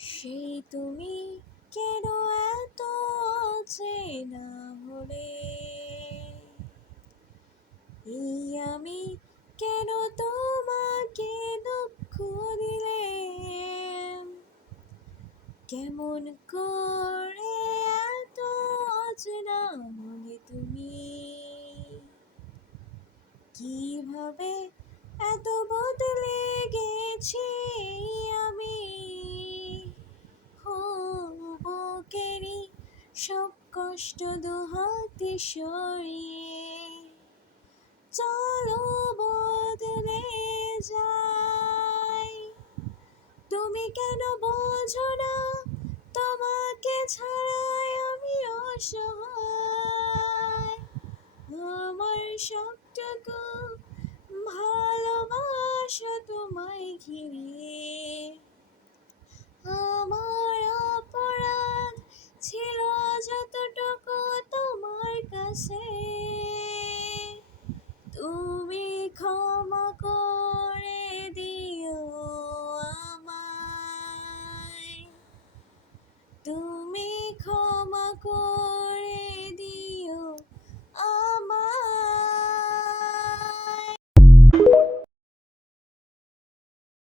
সেই তুমি কেন এত অচেনা হলে, এই আমি কেন তোমাকে দুঃখ দিলে, কেমন করে এত অচেনা হলে তুমি, কিভাবে এত বদলে গেছি আমি, বুকেরই সব কষ্ট দুহাতে সরিয়ে চলো বদলে যাই। তুমি কেন বোঝো না তোমাকে ছাড়াই আমি অসহায়, আমার সবটুকু ভালোবাসা তোমায় ঘিরে